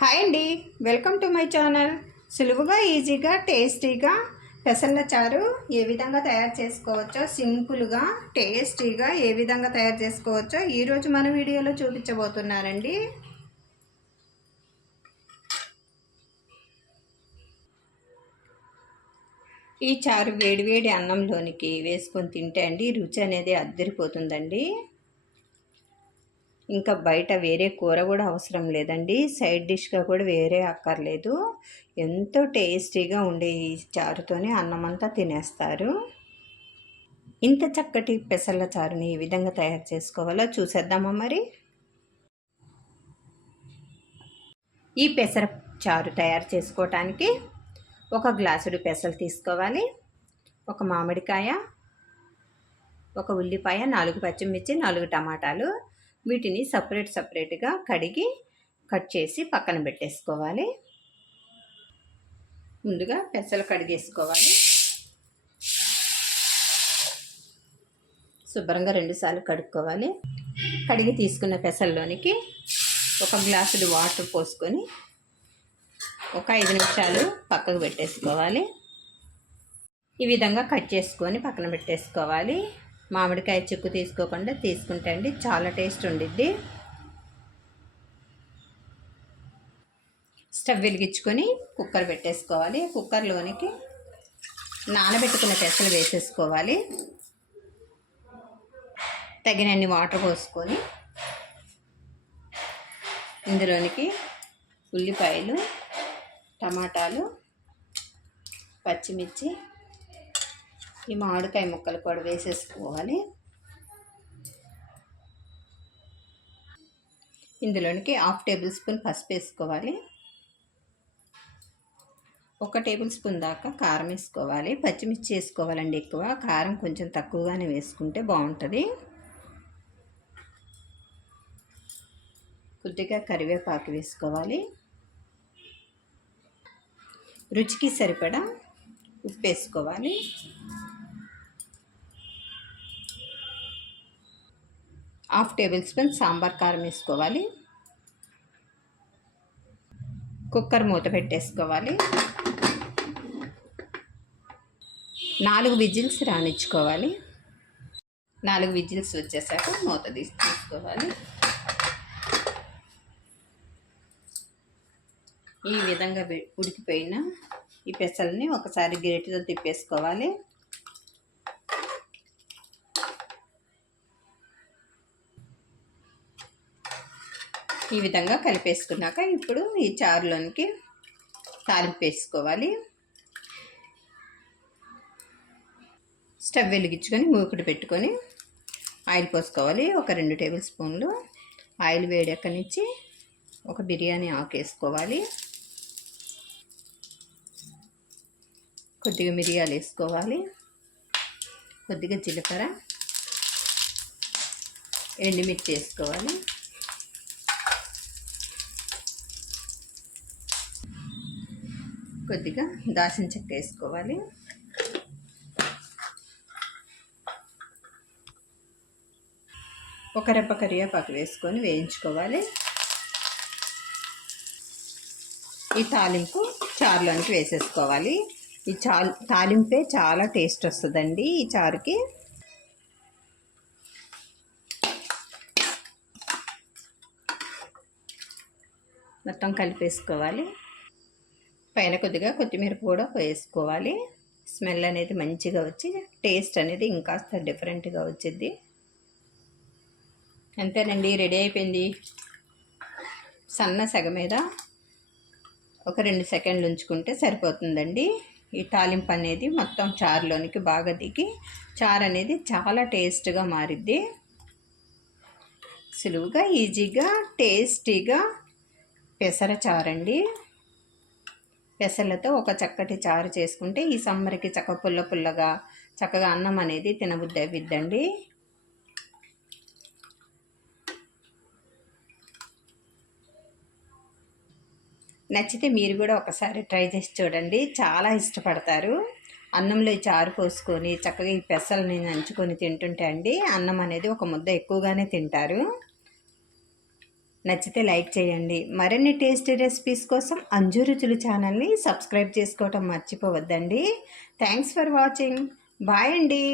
Hi అండి, welcome to my channel. సులువుగా ఈజీగా టేస్టీగా పెసల చారు ఏ విధంగా తయారు చేసుకోవచ్చో, సింపుల్గా టేస్టీగా ఏ విధంగా తయారు చేసుకోవచ్చో ఈరోజు మన వీడియోలో చూపించబోతున్నానండి. ఈ చారు వేడివేడి అన్నంలోనికి వేసుకొని తింటే అండి రుచి అనేది అద్దరిపోతుందండి. ఇంకా బయట వేరే కూర కూడా అవసరం లేదండి, సైడ్ డిష్గా కూడా వేరే అక్కర్లేదు. ఎంతో టేస్టీగా ఉండే ఈ చారుతోనే అన్నమంతా తినేస్తారు. ఇంత చక్కటి పెసల చారుని ఈ విధంగా తయారు చేసుకోవాలో చూసేద్దామా మరి. ఈ పెసర చారు తయారు చేసుకోవటానికి ఒక గ్లాసుడు పెసలు తీసుకోవాలి, ఒక మామిడికాయ, ఒక ఉల్లిపాయ, 4 పచ్చిమిర్చి, 4 టమాటాలు. వీటిని సపరేట్గా కడిగి కట్ చేసి పక్కన పెట్టేసుకోవాలి. ముందుగా పెసలు కడిగేసుకోవాలి. శుభ్రంగా 2 సార్లు కడుక్కోవాలి. కడిగి తీసుకున్న పెసల్లోనికి ఒక గ్లాసుడు వాటర్ పోసుకొని ఒక 5 నిమిషాలు పక్కకు పెట్టేసుకోవాలి. ఈ విధంగా కట్ చేసుకొని పక్కన పెట్టేసుకోవాలి. మామిడికాయ చిక్కు తీసుకోకుండా తీసుకుంటే అండి చాలా టేస్ట్ ఉండిద్ది. స్టవ్ వెలిగించుకొని కుక్కర్ పెట్టేసుకోవాలి. కుక్కర్లోనికి నానబెట్టుకున్న పెసలు వేసేసుకోవాలి. తగినన్ని వాటర్ పోసుకొని ఇందులోనికి ఉల్లిపాయలు, టమాటాలు, పచ్చిమిర్చి, ఈ మామిడికాయ ముక్కలు కూడా వేసేసుకోవాలి. ఇందులోనికి 1/2 టేబుల్ స్పూన్ పసుపు వేసుకోవాలి. 1 టేబుల్ స్పూన్ దాకా కారం వేసుకోవాలి. పచ్చిమిర్చి వేసుకోవాలండి ఎక్కువ, కారం కొంచెం తక్కువగానే వేసుకుంటే బాగుంటుంది. కొద్దిగా కరివేపాకు వేసుకోవాలి. రుచికి సరిపడా ఉప్పు వేసుకోవాలి. 1/2 టేబుల్ స్పూన్ సాంబార్ కారం వేసుకోవాలి. కుక్కర్ మూత పెట్టేసుకోవాలి. 4 విజిల్స్ రానిచ్చుకోవాలి. 4 విజిల్స్ వచ్చేసాక మూత తీసుకోవాలి. ఈ విధంగా ఉడికిపోయిన ఈ పెసల్ని ఒకసారి గరిటెతో తిప్పేసుకోవాలి. ఈ విధంగా కలిపేసుకున్నాక ఇప్పుడు ఈ చారులోనికి తాలింపు వేసుకోవాలి. స్టవ్ వెలిగించుకొని మూకుడు పెట్టుకొని ఆయిల్ పోసుకోవాలి. ఒక 2 టేబుల్ స్పూన్లు ఆయిల్ వేడెక్కనిచ్చి ఒక బిర్యానీ ఆకు వేసుకోవాలి. కొద్దిగా మిరియాలు వేసుకోవాలి. కొద్దిగా జీలకర్ర, ఎండుమిర్చి వేసుకోవాలి. కొద్దిగా దాల్చిన చెక్క వేసుకోవాలి. ఒక రెప్ప కరివేపాకు వేసుకొని వేయించుకోవాలి. ఈ తాలింపు చారులోనికి వేసేసుకోవాలి. ఈ తాలింపే చాలా టేస్ట్ వస్తుందండి ఈ చారుకి. మొత్తం కలిపేసుకోవాలి. పైన కొద్దిగా కొత్తిమీర కూడా వేసుకోవాలి. స్మెల్ అనేది మంచిగా వచ్చి టేస్ట్ అనేది ఇంకాస్త డిఫరెంట్గా వచ్చింది. అంతేనండి, రెడీ అయిపోయింది. సన్న సెగ మీద ఒక 2 సెకండ్లు ఉంచుకుంటే సరిపోతుందండి. ఈ తాలింపు అనేది మొత్తం చారులోనికి బాగా దిగి చారు అనేది చాలా టేస్ట్గా మారిద్ది. సులువుగా ఈజీగా టేస్టీగా పెసర చారండి. పెసలతో ఒక చక్కటి చారు చేసుకుంటే ఈ సమ్మర్కి పుల్లగా చక్కగా అన్నం అనేది తినబుద్ధి అయిద్దండి. నచ్చితే మీరు కూడా ఒకసారి ట్రై చేసి చూడండి, చాలా ఇష్టపడతారు. అన్నంలో ఈ చారు పోసుకొని చక్కగా ఈ పెసల్ని నంచుకొని తింటుంటే అండి అన్నం అనేది ఒక ముద్ద ఎక్కువగానే తింటారు. నచ్చితే లైక్ చేయండి. మరిన్ని టేస్టీ రెసిపీస్ కోసం అంజు రుచులు ఛానల్ని సబ్స్క్రైబ్ చేసుకోవటం మర్చిపోవద్దండి. Thanks for watching. బాయ్ అండి.